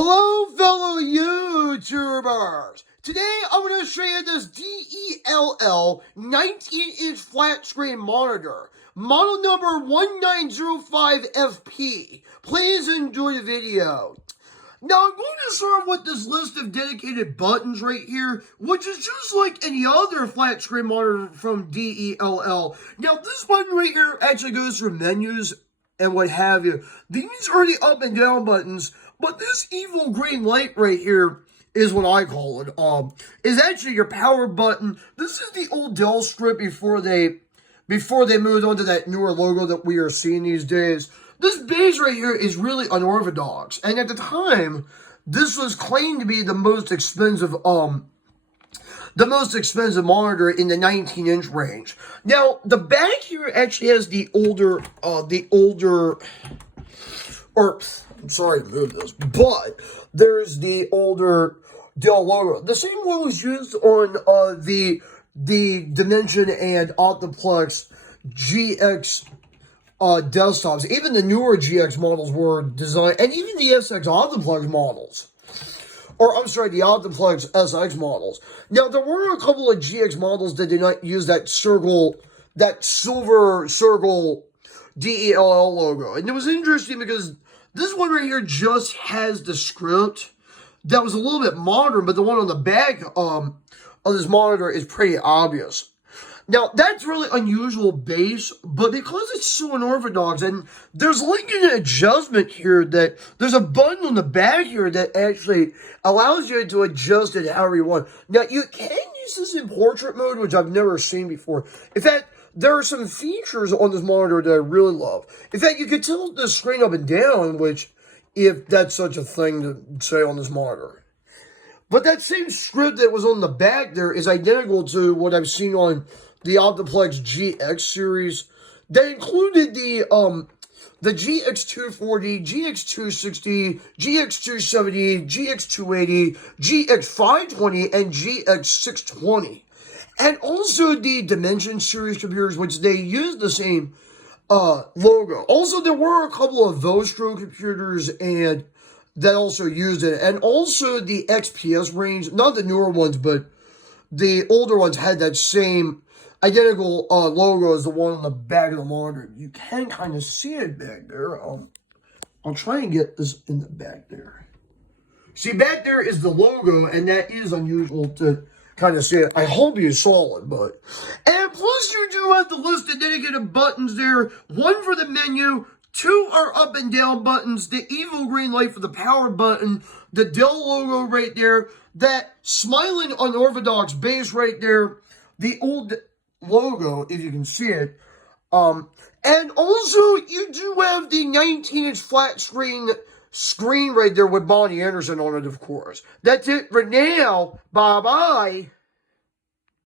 Hello, fellow YouTubers! Today, I'm going to show you this Dell 19-inch flat screen monitor, model number 1905FP. Please enjoy the video. Now, I'm going to start with this list of dedicated buttons right here, which is just like any other flat screen monitor from Dell. Now, this button right here actually goes through menus and what have you. These are the up and down buttons, but this evil green light right here is what I call it. Is actually your power button. This is the old Dell strip before they moved on to that newer logo that we are seeing these days. This base right here is really unorthodox, and at the time, this was claimed to be the most expensive monitor in the 19-inch range. Now, the back here actually has I'm sorry to move this, but there's the older Dell logo. The same one was used on the Dimension and Optiplex GX desktops. Even the newer GX models were designed, and even the SX Optiplex models. Or, I'm sorry, the Optiplex SX models. Now, there were a couple of GX models that did not use that silver circle DELL logo. And it was interesting because this one right here just has the script that was a little bit modern, but the one on the back of this monitor is pretty obvious. Now, that's really unusual base, but because it's so unorthodox, and there's like an adjustment here that, there's a button on the back here that actually allows you to adjust it however you want. Now, you can use this in portrait mode, which I've never seen before. In fact, there are some features on this monitor that I really love. In fact, you could tilt the screen up and down, which, if that's such a thing to say on this monitor. But that same script that was on the back there is identical to what I've seen on the Optiplex GX series that included the GX240, GX260, GX270, GX280, GX520, and GX620. And also the Dimension series computers, which they used the same logo. Also, there were a couple of Vostro computers and that also used it. And also the XPS range, not the newer ones, but the older ones had that same identical logo as the one on the back of the monitor. You can kind of see it back there. I'll try and get this in the back there. See, back there is the logo, and that is unusual to kind of see it. I hope you saw it, but... And plus, you do have the list of dedicated buttons there. One for the menu, 2 are up and down buttons, the evil green light for the power button, the Dell logo right there, that smiling unorthodox base right there, the old logo, if you can see it. And also, you do have the 19-inch flat screen right there with Bonnie Anderson on it, of course. That's it for now. Bye-bye.